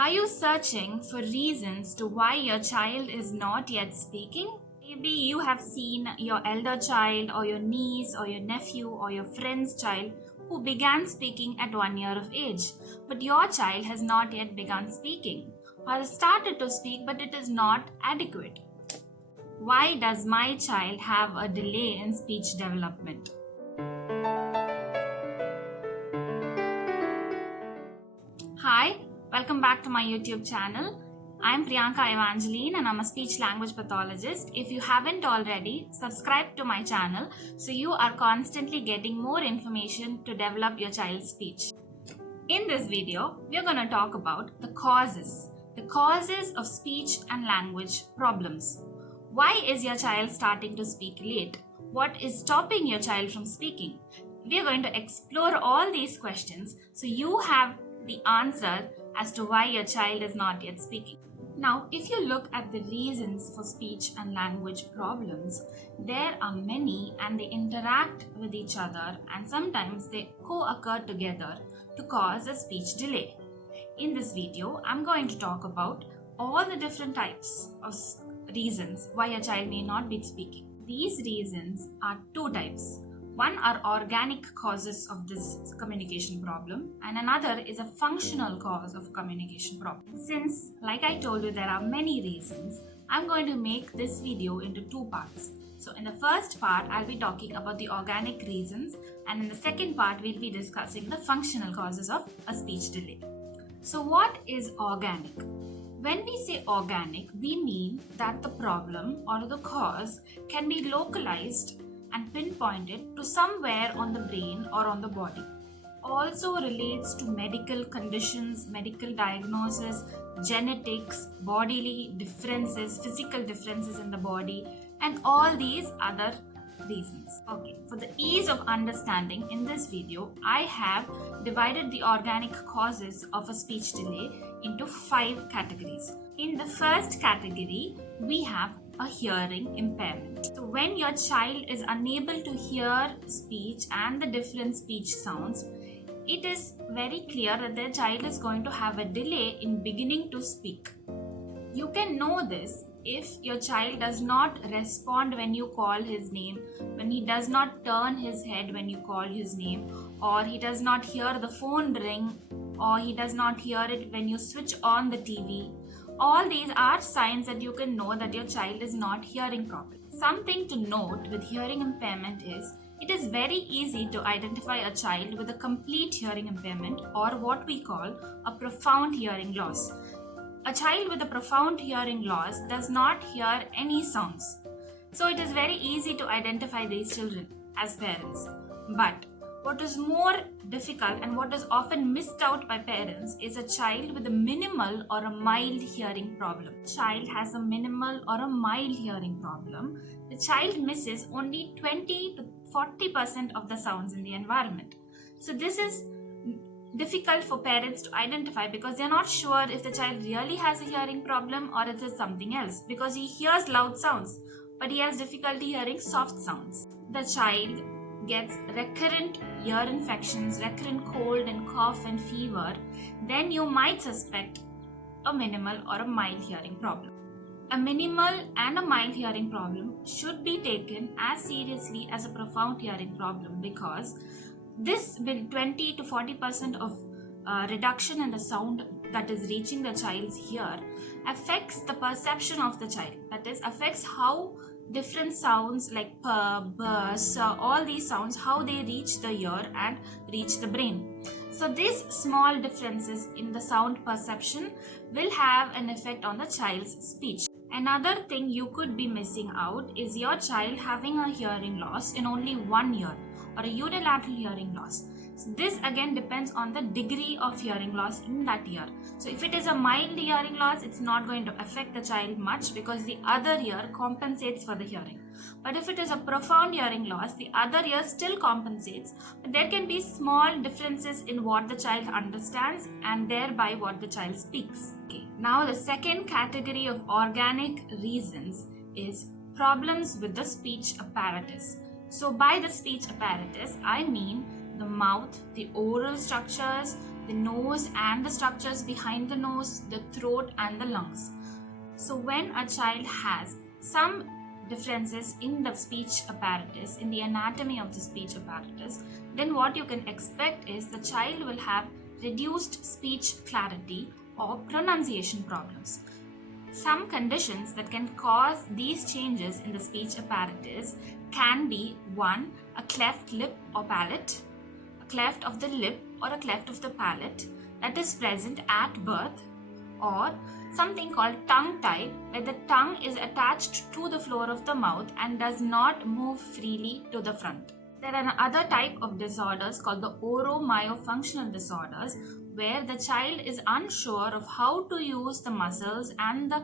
Are you searching for reasons to why your child is not yet speaking? Maybe you have seen your elder child or your niece or your nephew or your friend's child who began speaking at 1 year of age, but your child has not yet begun speaking or has started to speak but it is not adequate. Why does my child have a delay in speech development? Hi, welcome back to my YouTube channel. I'm Priyanka Evangeline and I'm a speech language pathologist. If you haven't already, subscribe to my channel so you are constantly getting more information to develop your child's speech. In this video, we're going to talk about the causes of speech and language problems. Why is your child starting to speak late? What is stopping your child from speaking? We're going to explore all these questions so you have the answer as to why your child is not yet speaking. Now, if you look at the reasons for speech and language problems, there are many and they interact with each other and sometimes they co-occur together to cause a speech delay. In this video, I'm going to talk about all the different types of reasons why a child may not be speaking. These reasons are two types. One are organic causes of this communication problem and another is a functional cause of communication problem. Since, like I told you, there are many reasons, I'm going to make this video into two parts. So in the first part, I'll be talking about the organic reasons and in the second part, we'll be discussing the functional causes of a speech delay. So what is organic? When we say organic, we mean that the problem or the cause can be localized and pinpointed to somewhere on the brain or on the body. Also relates to medical conditions, medical diagnosis, genetics, bodily differences, physical differences in the body, and all these other reasons. Okay, for the ease of understanding in this video, I have divided the organic causes of a speech delay into 5 categories. In the first category, we have a hearing impairment. So when your child is unable to hear speech and the different speech sounds, it is very clear that their child is going to have a delay in beginning to speak. You can know this if your child does not respond when you call his name, when he does not turn his head when you call his name, or he does not hear the phone ring, or he does not hear it when you switch on the TV. All these are signs that you can know that your child is not hearing properly. Something to note with hearing impairment is it is very easy to identify a child with a complete hearing impairment or what we call a profound hearing loss. A child with a profound hearing loss does not hear any sounds. So it is very easy to identify these children as parents. But what is more difficult and what is often missed out by parents is a child with a minimal or a mild hearing problem. Child has a minimal or a mild hearing problem. The child misses only 20 to 40% of the sounds in the environment. So this is difficult for parents to identify because they're not sure if the child really has a hearing problem or it is something else, because he hears loud sounds but he has difficulty hearing soft sounds. The child gets recurrent ear infections, recurrent cold and cough and fever, then you might suspect a minimal or a mild hearing problem. A minimal and a mild hearing problem should be taken as seriously as a profound hearing problem because this 20 to 40% of reduction in the sound that is reaching the child's ear affects the perception of the child. That is, affects how different sounds like all these sounds, how they reach the ear and reach the brain. So these small differences in the sound perception will have an effect on the child's speech. Another thing you could be missing out is your child having a hearing loss in only 1 year or a unilateral hearing loss. So this again depends on the degree of hearing loss in that year. So if it is a mild hearing loss, it's not going to affect the child much because the other ear compensates for the hearing. But if it is a profound hearing loss, the other ear still compensates, but there can be small differences in what the child understands and thereby what the child speaks. Okay. Now the second category of organic reasons is problems with the speech apparatus. So by the speech apparatus, I mean the mouth, the oral structures, the nose and the structures behind the nose, the throat and the lungs. So when a child has some differences in the speech apparatus, in the anatomy of the speech apparatus, then what you can expect is the child will have reduced speech clarity or pronunciation problems. Some conditions that can cause these changes in the speech apparatus can be 1. A cleft lip or palate, a cleft of the lip or a cleft of the palate that is present at birth, or something called tongue tie, where the tongue is attached to the floor of the mouth and does not move freely to the front. There are another type of disorders called the oromyofunctional disorders, where the child is unsure of how to use the muscles and the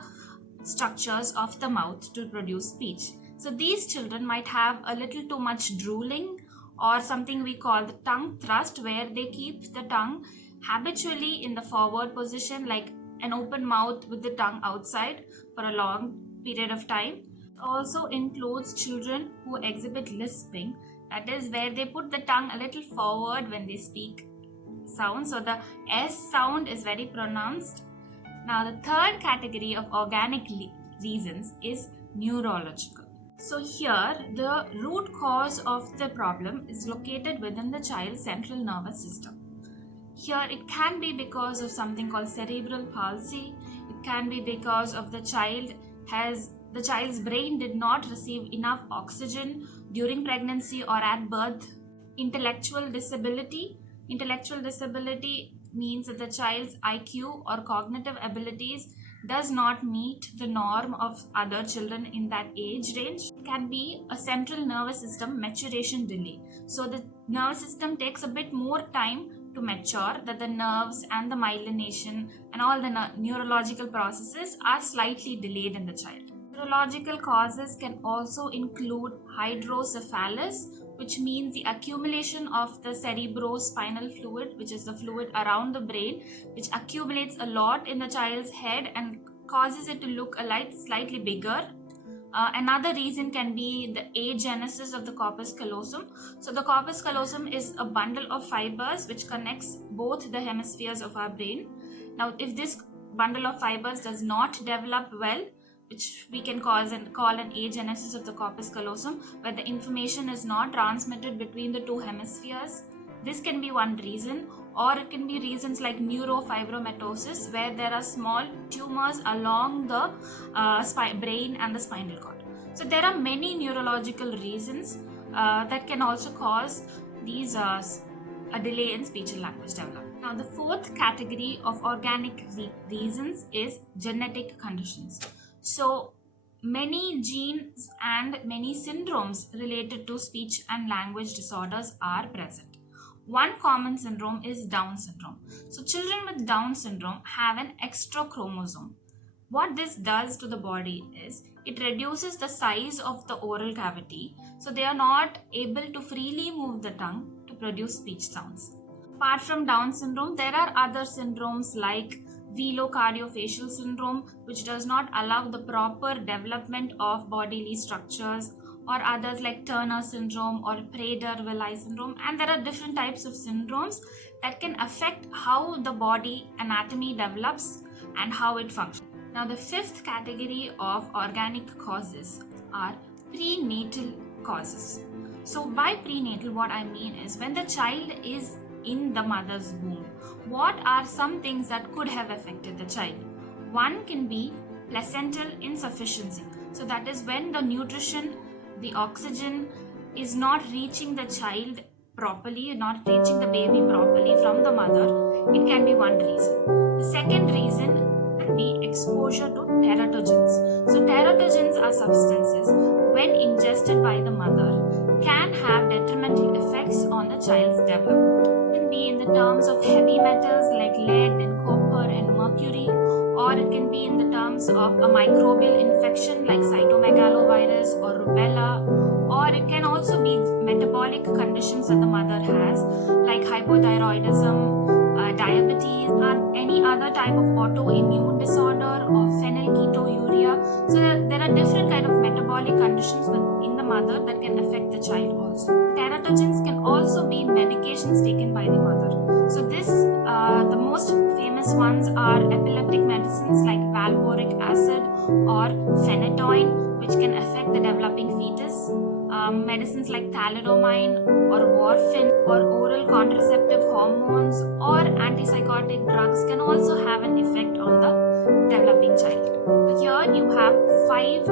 structures of the mouth to produce speech. So these children might have a little too much drooling, or something we call the tongue thrust, where they keep the tongue habitually in the forward position, like an open mouth with the tongue outside for a long period of time. It also includes children who exhibit lisping, that is where they put the tongue a little forward when they speak sound, so the S sound is very pronounced. Now the third category of organic reasons is neurological. So here the root cause of the problem is located within the child's central nervous system. Here it can be because of something called cerebral palsy. It can be because of the child's brain did not receive enough oxygen during pregnancy or at birth. Intellectual disability. Intellectual disability means that the child's IQ or cognitive abilities does not meet the norm of other children in that age range. It can be a central nervous system maturation delay. So the nervous system takes a bit more time to mature, that the nerves and the myelination and all the neurological processes are slightly delayed in the child. Neurological causes can also include hydrocephalus, which means the accumulation of the cerebrospinal fluid, which is the fluid around the brain, which accumulates a lot in the child's head and causes it to look slightly bigger. Another reason can be the agenesis of the corpus callosum. So the corpus callosum is a bundle of fibers which connects both the hemispheres of our brain. Now, if this bundle of fibers does not develop well, which we can call an agenesis of the corpus callosum, where the information is not transmitted between the two hemispheres, this can be one reason. Or it can be reasons like neurofibromatosis, where there are small tumors along the brain and the spinal cord. So there are many neurological reasons that can also cause these a delay in speech and language development. Now the fourth category of organic reasons is genetic conditions. So many genes and many syndromes related to speech and language disorders are present. One common syndrome is Down syndrome. So children with Down syndrome have an extra chromosome. What this does to the body is it reduces the size of the oral cavity, so they are not able to freely move the tongue to produce speech sounds. Apart from Down syndrome, there are other syndromes like velocardiofacial syndrome, which does not allow the proper development of bodily structures, or others like Turner syndrome or Prader-Willi syndrome. And there are different types of syndromes that can affect how the body anatomy develops and how it functions. Now the fifth category of organic causes are prenatal causes. So by prenatal, what I mean is when the child is in the mother's womb, what are some things that could have affected the child? One can be placental insufficiency. So that is when the nutrition, the oxygen is not reaching the child properly, not reaching the baby properly from the mother. It can be one reason. The second reason can be exposure to teratogens. So teratogens are substances when ingested by the mother can have detrimental effects on the child's development. It can be in the terms of heavy metals like lead and copper and mercury, or it can be in the terms of a microbial infection like cytomegalovirus or rubella, or it can also be metabolic conditions that the mother has like hypothyroidism, diabetes, or any other type of autoimmune disorder or phenylketonuria. So there are different kind of metabolic conditions in the mother that can affect the child also. Teratogens can also be medications taken by the mother. The most famous ones are epileptic medicines like valproic acid or phenytoin, which can affect the developing fetus. Medicines like thalidomide or warfarin or oral contraceptive hormones or antipsychotic drugs can also have an effect on the developing child. So here you have 5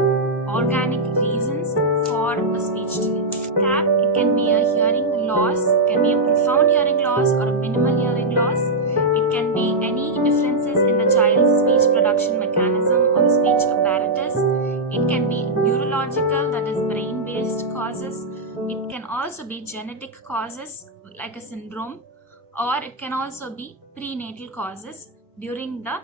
organic reasons for a speech delay. It can be a hearing loss, can be a profound hearing loss or a minimal hearing loss. It can be any differences in the child's speech production mechanism or the speech apparatus. It can be neurological, that is brain-based causes. It can also be genetic causes like a syndrome, or it can also be prenatal causes during the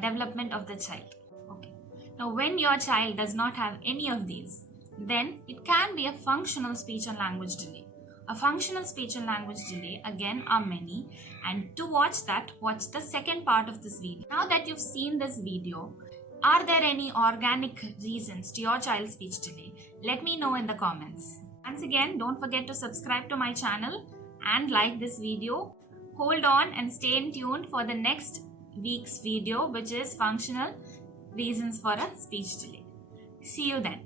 development of the child. Okay. Now, when your child does not have any of these, then it can be a functional speech and language delay. A functional speech and language delay again are many, and to watch that, watch the second part of this video. Now that you've seen this video, are there any organic reasons to your child's speech delay? Let me know in the comments. Once again, don't forget to subscribe to my channel and like this video. Hold on and stay tuned for the next week's video, which is functional reasons for a speech delay. See you then.